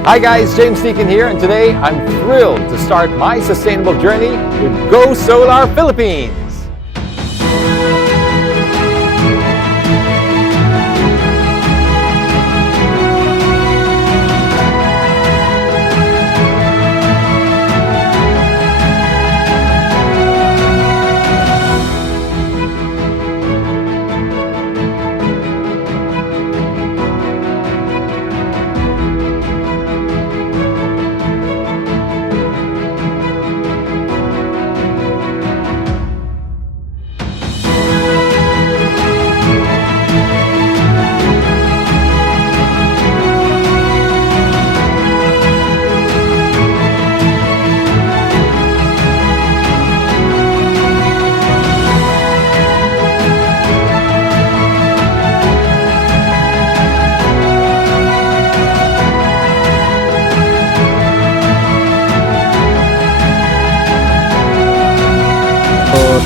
Hi guys, James Deacon here, and today I'm thrilled to start my sustainable journey with GoSolar Philippines.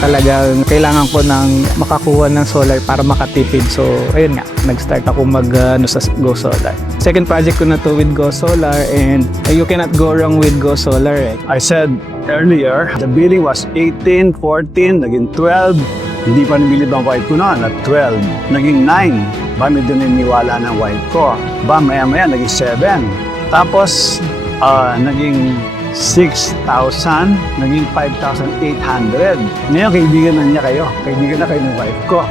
Talagang kailangan ko ng makakuha ng solar para makatipid. So, ayun nga, nag-start ako sa GoSolar. Second project ko na to with GoSolar, and you cannot go wrong with GoSolar. I said earlier, the billing was 18, 14, naging 12. Hindi pa nabilib ang wife ko noon at 12. Naging 9. Ba, medyo niniwala ng wife ko. Ba, maya-maya, naging 7. Tapos, naging 6,000, naging 5,800. Ngayon, kaibigan na niya kayo. Kaibigan na kayo ng wife ko.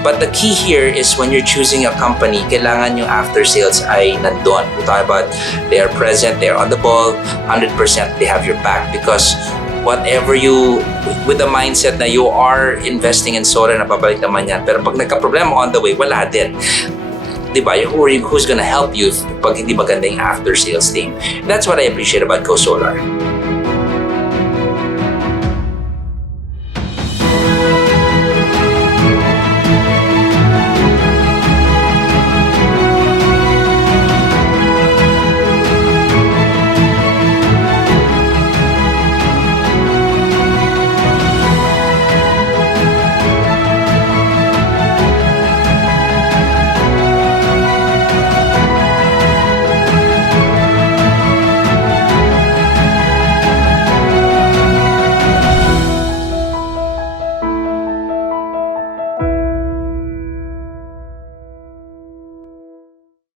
But the key here is when you're choosing a company, kailangan yung after sales ay nandun. We're talking about they are present, they are on the ball, 100% they have your back. Because whatever you, with the mindset na you are investing in solar, napabalik naman yan. Pero pag nagka-problema on the way, wala din. Diba? Who's gonna help you pag hindi maganda yung after sales team. That's what I appreciate about GoSolar.